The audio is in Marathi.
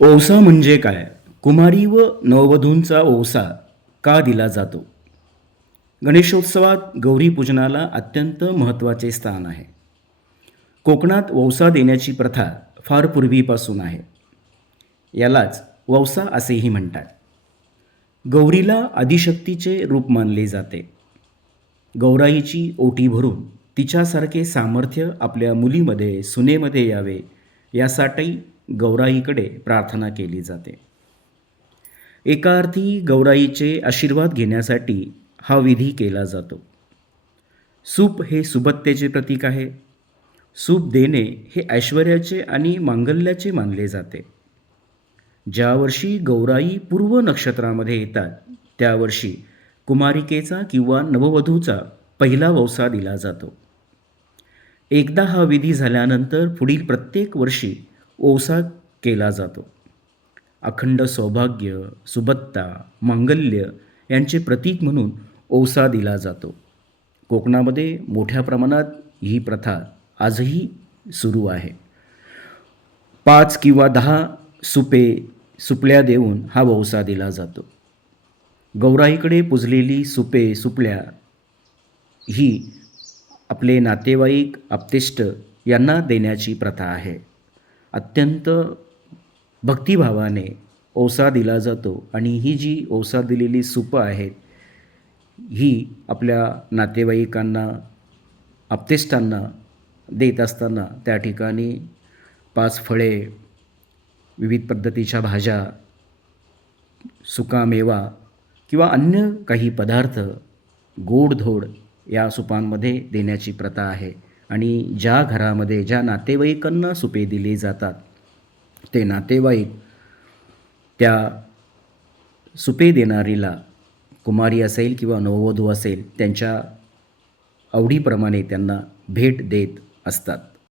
ओवसा म्हणजे काय? कुमारी व नववधूंचा ओवसा का दिला जातो? गणेशोत्सवात गौरी पूजनाला अत्यंत महत्त्वाचे स्थान आहे. कोकणात वौसा देण्याची प्रथा फार पूर्वीपासून आहे. यालाच वौसा असेही म्हणतात. गौरीला आदिशक्तीचे रूप मानले जाते. गौराईची ओटी भरून तिच्यासारखे सामर्थ्य आपल्या मुलीमध्ये सुनेमध्ये यावे यासाठी गौराईकडे प्रार्थना केली जाते. एका अर्थी गौराईचे आशीर्वाद घेण्यासाठी हा विधी केला जातो. सूप हे सुबत्तेचे प्रतीक आहे. सूप देणे हे ऐश्वर्याचे आणि मांगल्याचे मानले जाते. ज्या वर्षी गौराई पूर्व नक्षत्रामध्ये येतात त्या वर्षी कुमारिकेचा किंवा नववधूचा पहिला वौसा दिला जातो. एकदा हा विधी झाल्यानंतर पुढील प्रत्येक वर्षी ओसा केला जातो. अखंड सौभाग्य सुबत्ता मांगल्य यांचे प्रतीक म्हणून ओसा दिला जातो. कोकणामध्ये मोठ्या प्रमाणात ही प्रथा आजही सुरू आहे. पाच किंवा दहा सुपे सुपल्या देऊन हा वौसा दिला जातो. गौराईकडे पुजलेली सुपे सुपल्या ही आपले नातेवाईक आप्तेष्ट यांना देण्याची प्रथा आहे. अत्यंत भक्तिभावाने ओसा दिला जातो आणि ही जी ओसा दिलेली सुपं आहेत ही आपल्या नातेवाईकांना आप्तेष्टांना देत असताना त्या ठिकाणी पाच फळे विविध पद्धतीच्या भाज्या सुकामेवा किंवा अन्य काही पदार्थ गोडधोड या सुपांमध्ये देण्याची प्रथा आहे. आणि ज्या घरामध्ये ज्या नातेवाईकांना सुपे दिली जातात ते नातेवाईक त्या सुपे देणारीला कुमारी असेल किंवा नववधू असेल त्यांच्या आवडीप्रमाणे त्यांना भेट देत असतात.